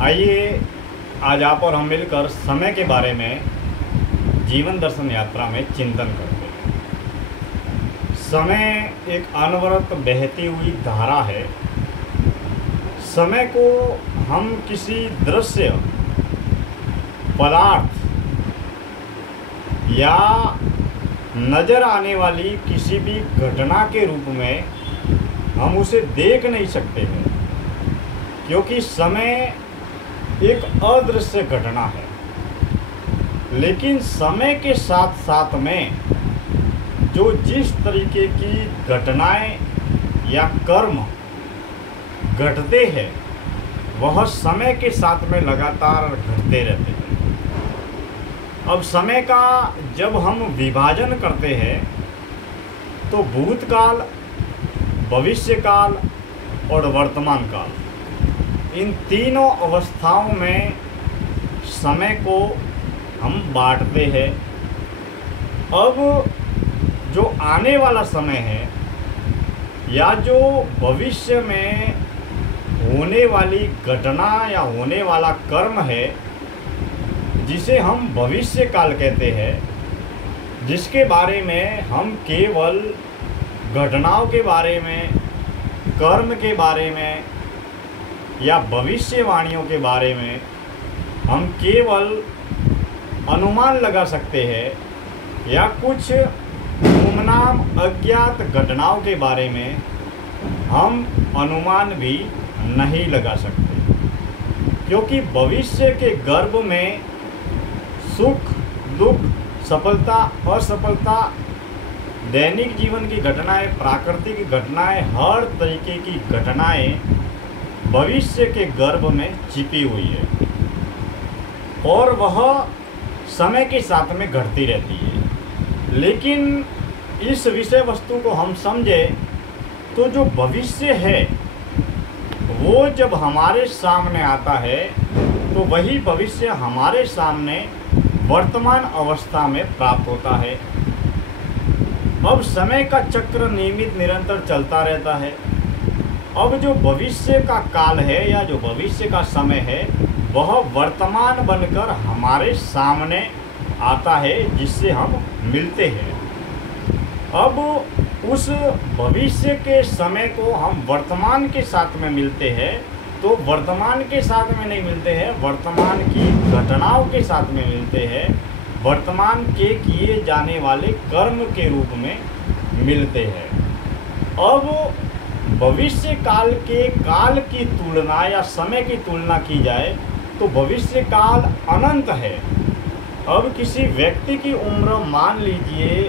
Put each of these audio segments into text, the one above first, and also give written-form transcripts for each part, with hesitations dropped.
आइए आज आप और हम मिलकर समय के बारे में जीवन दर्शन यात्रा में चिंतन करते हैं। समय एक अनवरत बहती हुई धारा है। समय को हम किसी दृश्य, पदार्थ या नज़र आने वाली किसी भी घटना के रूप में हम उसे देख नहीं सकते हैं, क्योंकि समय एक अदृश्य घटना है। लेकिन समय के साथ साथ में जो जिस तरीके की घटनाएं या कर्म घटते हैं वह समय के साथ में लगातार घटते रहते हैं। अब समय का जब हम विभाजन करते हैं तो भूतकाल, भविष्यकाल और वर्तमान काल, इन तीनों अवस्थाओं में समय को हम बांटते हैं। अब जो आने वाला समय है या जो भविष्य में होने वाली घटना या होने वाला कर्म है, जिसे हम भविष्य काल कहते हैं, जिसके बारे में हम केवल घटनाओं के बारे में, कर्म के बारे में या भविष्यवाणियों के बारे में हम केवल अनुमान लगा सकते हैं, या कुछ गुमनाम अज्ञात घटनाओं के बारे में हम अनुमान भी नहीं लगा सकते, क्योंकि भविष्य के गर्भ में सुख दुख, सफलता असफलता, दैनिक जीवन की घटनाएं, प्राकृतिक घटनाएं, हर तरीके की घटनाएं भविष्य के गर्भ में छिपी हुई है और वह समय के साथ में घटती रहती है। लेकिन इस विषय वस्तु को हम समझें तो जो भविष्य है वो जब हमारे सामने आता है तो वही भविष्य हमारे सामने वर्तमान अवस्था में प्राप्त होता है। अब समय का चक्र नियमित निरंतर चलता रहता है। अब जो भविष्य का काल है या जो भविष्य का समय है वह वर्तमान बनकर हमारे सामने आता है, जिससे हम मिलते हैं। अब उस भविष्य के समय को हम वर्तमान के साथ में मिलते हैं, तो वर्तमान के साथ में नहीं मिलते हैं, वर्तमान की घटनाओं के साथ में मिलते हैं, वर्तमान के किए जाने वाले कर्म के रूप में मिलते हैं। अब भविष्य काल के काल की तुलना या समय की तुलना की जाए तो भविष्य काल अनंत है। अब किसी व्यक्ति की उम्र मान लीजिए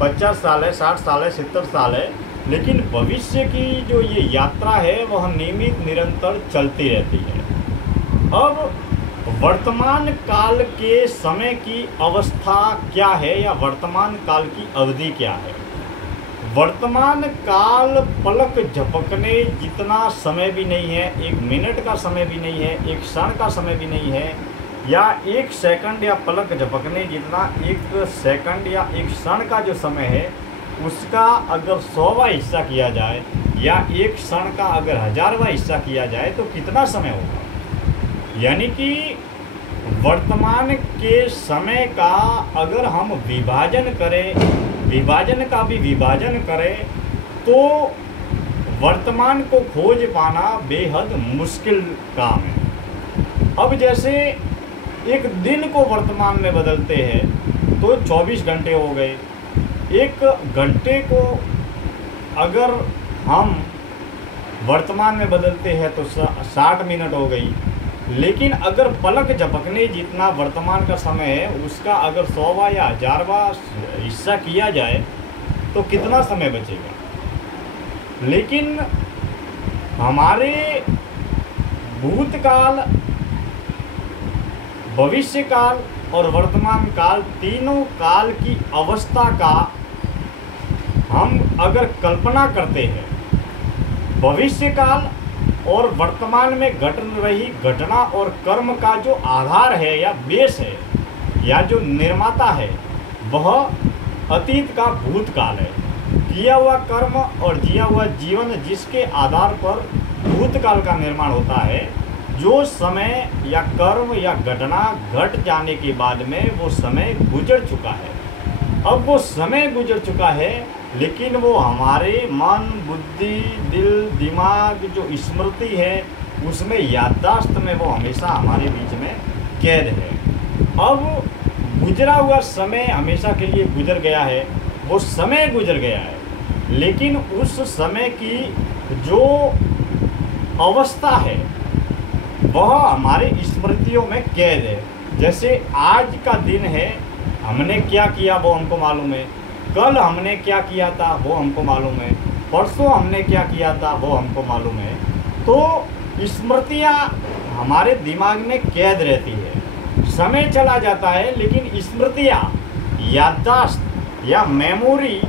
50 साल है, 60 साल है, 70 साल है, लेकिन भविष्य की जो ये यात्रा है वह नियमित निरंतर चलती रहती है। अब वर्तमान काल के समय की अवस्था क्या है या वर्तमान काल की अवधि क्या है? वर्तमान काल पलक झपकने जितना समय भी नहीं है, एक मिनट का समय भी नहीं है, एक क्षण का समय भी नहीं है, या एक सेकंड या पलक झपकने जितना एक सेकंड या एक क्षण का जो समय है उसका अगर 100वां हिस्सा किया जाए या एक क्षण का अगर 1000वां हिस्सा किया जाए तो कितना समय होगा? यानी कि वर्तमान के समय का अगर हम विभाजन करें, विभाजन का भी विभाजन करें, तो वर्तमान को खोज पाना बेहद मुश्किल काम है। अब जैसे एक दिन को वर्तमान में बदलते हैं तो 24 घंटे हो गए, एक घंटे को अगर हम वर्तमान में बदलते हैं तो 60 मिनट हो गई। लेकिन अगर पलक झपकने जितना वर्तमान का समय है उसका अगर 100वां या 1000वां हिस्सा किया जाए तो कितना समय बचेगा? लेकिन हमारे भूतकाल, भविष्यकाल और वर्तमान काल, तीनों काल की अवस्था का हम अगर कल्पना करते हैं, भविष्यकाल और वर्तमान में घट रही घटना और कर्म का जो आधार है या बेस है या जो निर्माता है वह अतीत का भूतकाल है। किया हुआ कर्म और जिया हुआ जीवन जिसके आधार पर भूतकाल का निर्माण होता है जो समय या कर्म या घटना घट जाने के बाद में वो समय गुजर चुका है। अब वो समय गुजर चुका है, लेकिन वो हमारे मन, बुद्धि, दिल, दिमाग, जो स्मृति है उसमें, याददाश्त में वो हमेशा हमारे बीच में कैद है। अब गुजरा हुआ समय हमेशा के लिए गुजर गया है, वो समय गुजर गया है, लेकिन उस समय की जो अवस्था है वह हमारे स्मृतियों में कैद है। जैसे आज का दिन है, हमने क्या किया वो हमको मालूम है, कल हमने क्या किया था वो हमको मालूम है, परसों हमने क्या किया था वो हमको मालूम है। तो स्मृतियाँ हमारे दिमाग में कैद रहती है। समय चला जाता है, लेकिन स्मृतियाँ, याददाश्त या मेमोरी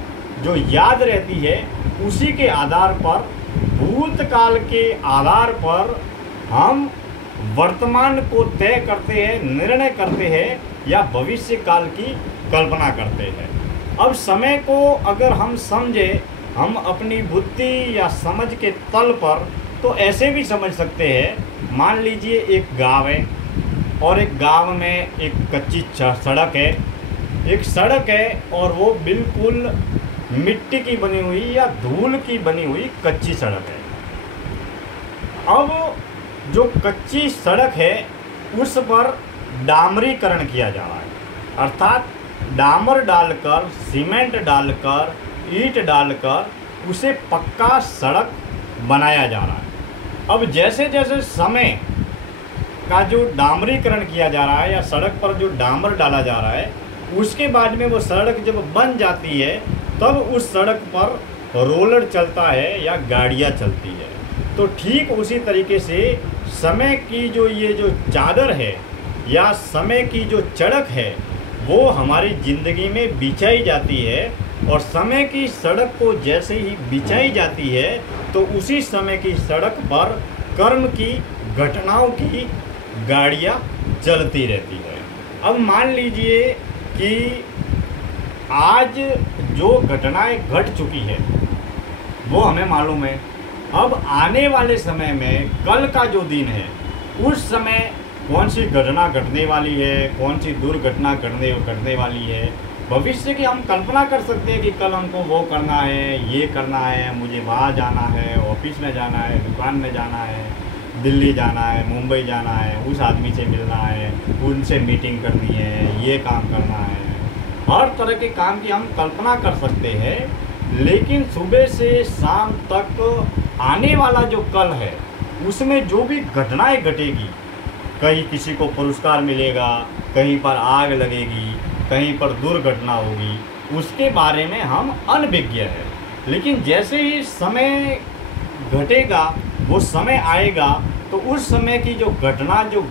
जो याद रहती है, उसी के आधार पर, भूतकाल के आधार पर हम वर्तमान को तय करते हैं, निर्णय करते हैं या भविष्य काल की कल्पना करते हैं। अब समय को अगर हम समझे, हम अपनी बुद्धि या समझ के तल पर, तो ऐसे भी समझ सकते हैं। मान लीजिए एक गांव है और एक गांव में एक कच्ची सड़क है, एक सड़क है और वो बिल्कुल मिट्टी की बनी हुई या धूल की बनी हुई कच्ची सड़क है। अब जो कच्ची सड़क है उस पर डामरीकरण किया जा रहा है, अर्थात डामर डालकर, सीमेंट डालकर, ईंट डालकर उसे पक्का सड़क बनाया जा रहा है। अब जैसे जैसे समय का जो डामरीकरण किया जा रहा है या सड़क पर जो डामर डाला जा रहा है, उसके बाद में वो सड़क जब बन जाती है तब उस सड़क पर रोलर चलता है या गाड़ियाँ चलती है। तो ठीक उसी तरीके से समय की जो ये जो चादर है या समय की जो चड़क है वो हमारी ज़िंदगी में बिछाई जाती है, और समय की सड़क को जैसे ही बिछाई जाती है तो उसी समय की सड़क पर कर्म की, घटनाओं की गाड़ियाँ चलती रहती है। अब मान लीजिए कि आज जो घटनाएं घट चुकी है वो हमें मालूम है। अब आने वाले समय में, कल का जो दिन है, उस समय कौन सी घटना घटने वाली है, कौन सी दुर्घटना घटने वाली है, भविष्य की हम कल्पना कर सकते हैं कि कल हमको वो करना है, ये करना है, मुझे वहाँ जाना है, ऑफिस में जाना है, दुकान में जाना है, दिल्ली जाना है, मुंबई जाना है, उस आदमी से मिलना है, उनसे मीटिंग करनी है, ये काम करना है। हर तरह के काम की हम कल्पना कर सकते हैं, लेकिन सुबह से शाम तक आने वाला जो कल है उसमें जो भी घटनाएं घटेगी, कहीं किसी को पुरस्कार मिलेगा, कहीं पर आग लगेगी, कहीं पर दुर्घटना होगी, उसके बारे में हम अनभिज्ञ हैं। लेकिन जैसे ही समय घटेगा, वो समय आएगा, तो उस समय की जो घटना, जो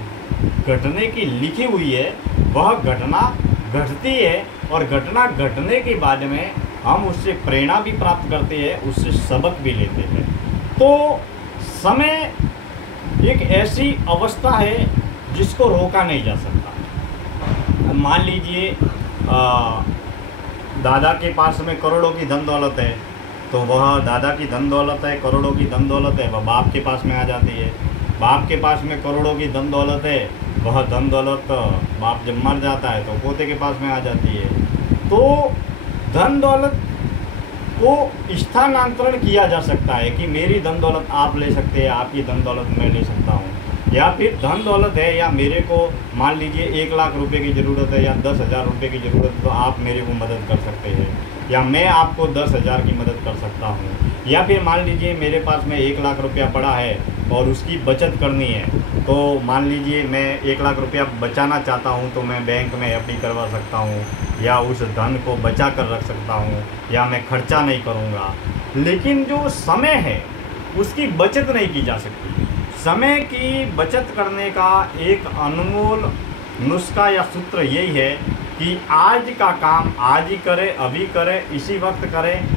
घटने की लिखी हुई है, वह घटना घटती है, और घटना घटने के बाद में हम उससे प्रेरणा भी प्राप्त करते हैं, उससे सबक भी लेते हैं। तो समय एक ऐसी अवस्था है जिसको रोका नहीं जा सकता। मान लीजिए दादा के पास में करोड़ों की धन दौलत है, तो वह दादा की धन दौलत है, करोड़ों की धन दौलत है, वह बाप के पास में आ जाती है। बाप के पास में करोड़ों की धन दौलत है, वह धन दौलत बाप जब मर जाता है तो पोते के पास में आ जाती है। तो धन दौलत को स्थानांतरण किया जा सकता है कि मेरी धन दौलत आप ले सकते हैं, आपकी धन दौलत मैं ले सकता हूँ। या फिर धन दौलत है, या मेरे को मान लीजिए 1 लाख रुपए की ज़रूरत है या 10,000 रुपये की ज़रूरत है, तो आप मेरे को मदद कर सकते हैं, या मैं आपको 10,000 की मदद कर सकता हूँ। या फिर मान लीजिए मेरे पास में 1 लाख रुपया पड़ा है और उसकी बचत करनी है, तो मान लीजिए मैं 1 लाख रुपया बचाना चाहता हूँ, तो मैं बैंक में एफडी करवा सकता हूँ, या उस धन को बचा कर रख सकता हूँ, या मैं खर्चा नहीं करूँगा। लेकिन जो समय है उसकी बचत नहीं की जा सकती। समय की बचत करने का एक अनमोल नुस्खा या सूत्र यही है कि आज का काम आज ही करें, अभी करें, इसी वक्त करें।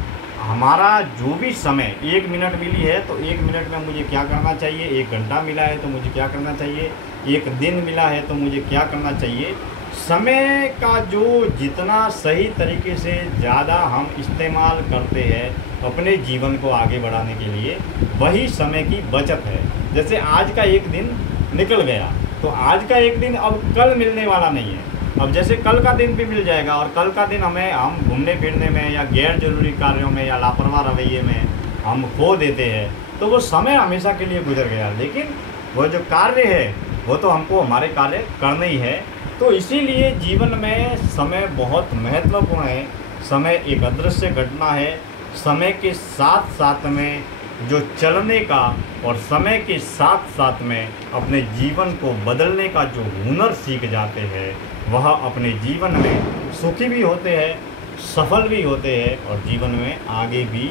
हमारा जो भी समय 1 मिनट मिली है तो 1 मिनट में मुझे क्या करना चाहिए, 1 घंटा मिला है तो मुझे क्या करना चाहिए, 1 दिन मिला है तो मुझे क्या करना चाहिए। समय का जो जितना सही तरीके से ज़्यादा हम इस्तेमाल करते हैं अपने जीवन को आगे बढ़ाने के लिए, वही समय की बचत है। जैसे आज का एक दिन निकल गया, तो आज का एक दिन अब कल मिलने वाला नहीं है। अब जैसे कल का दिन भी मिल जाएगा और कल का दिन हम घूमने फिरने में या गैर जरूरी कार्यों में या लापरवाह रवैये में हम खो देते हैं, तो वो समय हमेशा के लिए गुजर गया। लेकिन वो जो कार्य है वो तो हमको हमारे कार्य करने ही है। तो इसीलिए जीवन में समय बहुत महत्वपूर्ण है। समय एक अदृश्य घटना है। समय के साथ साथ में जो चलने का और समय के साथ साथ में अपने जीवन को बदलने का जो हुनर सीख जाते हैं, वह अपने जीवन में सुखी भी होते हैं, सफल भी होते हैं और जीवन में आगे भी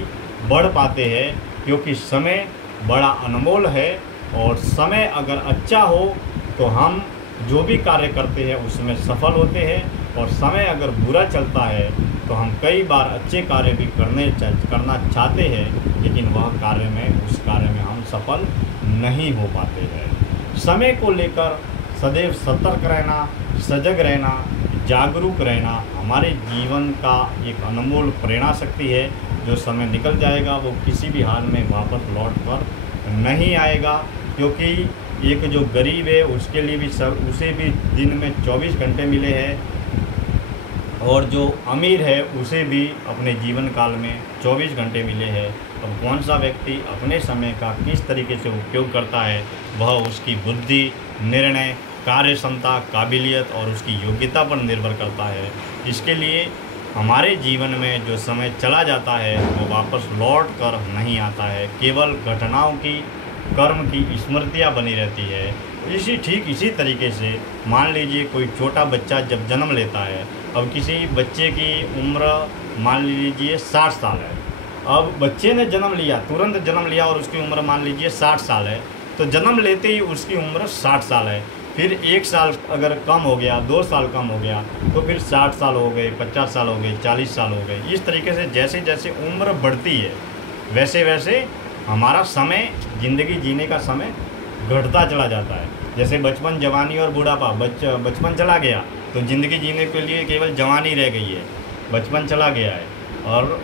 बढ़ पाते हैं। क्योंकि समय बड़ा अनमोल है और समय अगर अच्छा हो तो हम जो भी कार्य करते हैं उसमें सफल होते हैं, और समय अगर बुरा चलता है तो हम कई बार अच्छे कार्य भी करना चाहते हैं, लेकिन वह उस कार्य में हम सफल नहीं हो पाते हैं। समय को लेकर सदैव सतर्क रहना, सजग रहना, जागरूक रहना हमारे जीवन का एक अनमोल प्रेरणा शक्ति है। जो समय निकल जाएगा वो किसी भी हाल में वापस लौट कर नहीं आएगा। क्योंकि एक जो गरीब है उसके लिए भी उसे भी दिन में 24 घंटे मिले हैं, और जो अमीर है उसे भी अपने जीवन काल में 24 घंटे मिले हैं। अब कौन सा व्यक्ति अपने समय का किस तरीके से उपयोग करता है, वह उसकी बुद्धि, निर्णय, कार्य क्षमता, काबिलियत और उसकी योग्यता पर निर्भर करता है। इसके लिए हमारे जीवन में जो समय चला जाता है वो वापस लौट कर नहीं आता है, केवल घटनाओं की, कर्म की स्मृतियाँ बनी रहती है। ठीक इसी तरीके से मान लीजिए कोई छोटा बच्चा जब जन्म लेता है, अब किसी बच्चे की उम्र मान लीजिए 60 साल है। अब बच्चे ने जन्म लिया, तुरंत जन्म लिया और उसकी उम्र मान लीजिए 60 साल है, तो जन्म लेते ही उसकी उम्र 60 साल है। फिर 1 साल अगर कम हो गया, 2 साल कम हो गया, तो फिर 60 साल हो गए, 50 साल हो गए, 40 साल हो गए। इस तरीके से जैसे जैसे उम्र बढ़ती है वैसे वैसे हमारा समय, ज़िंदगी जीने का समय घटता चला जाता है। जैसे बचपन, जवानी और बुढ़ापा। बचपन चला गया तो ज़िंदगी जीने के लिए केवल जवानी रह गई है, बचपन चला गया है और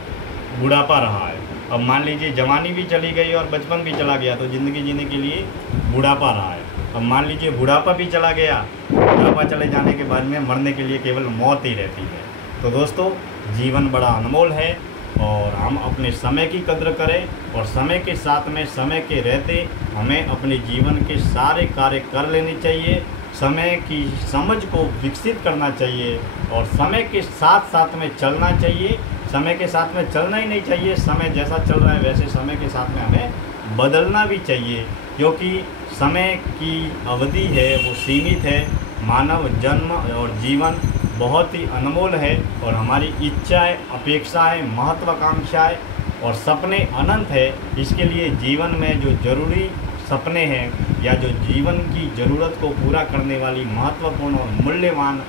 बुढ़ापा रहा है। अब मान लीजिए जवानी भी चली गई और बचपन भी चला गया, तो ज़िंदगी जीने के लिए बुढ़ापा रहा है। अब मान लीजिए बुढ़ापा भी चला गया, बुढ़ापा चले जाने के बाद में मरने के लिए केवल मौत ही रहती है। तो दोस्तों, जीवन बड़ा अनमोल है और हम अपने समय की कद्र करें, और समय के साथ में, समय के रहते हमें अपने जीवन के सारे कार्य कर लेने चाहिए। समय की समझ को विकसित करना चाहिए और समय के साथ साथ में चलना चाहिए। समय के साथ में चलना ही नहीं चाहिए, समय जैसा चल रहा है वैसे समय के साथ में हमें बदलना भी चाहिए। क्योंकि समय की अवधि है वो सीमित है। मानव जन्म और जीवन बहुत ही अनमोल है और हमारी इच्छाएं, अपेक्षाएं, महत्वाकांक्षाएं और सपने अनंत है। इसके लिए जीवन में जो जरूरी सपने हैं या जो जीवन की ज़रूरत को पूरा करने वाली महत्वपूर्ण और मूल्यवान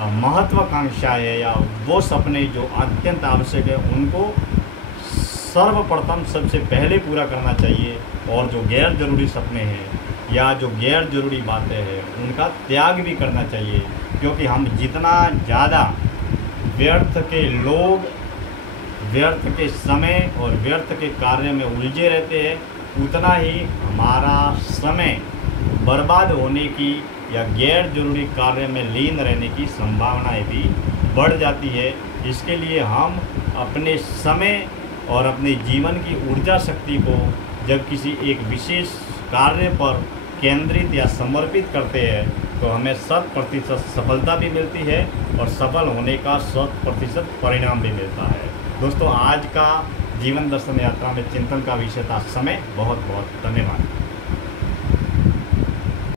महत्वाकांक्षाएं है या वो सपने जो अत्यंत आवश्यक है, उनको सर्वप्रथम सबसे पहले पूरा करना चाहिए। और जो गैर जरूरी सपने हैं या जो गैर जरूरी बातें हैं उनका त्याग भी करना चाहिए। क्योंकि हम जितना ज़्यादा व्यर्थ के लोग, व्यर्थ के समय और व्यर्थ के कार्य में उलझे रहते हैं, उतना ही हमारा समय बर्बाद होने की या गैर जरूरी कार्य में लीन रहने की संभावनाएं भी बढ़ जाती है। इसके लिए हम अपने समय और अपने जीवन की ऊर्जा शक्ति को जब किसी एक विशेष कार्य पर केंद्रित या समर्पित करते हैं तो हमें 100% सफलता भी मिलती है और सफल होने का 100% परिणाम भी मिलता है। दोस्तों, आज का जीवन दर्शन यात्रा में चिंतन का विषय था समय। बहुत बहुत धन्यवाद।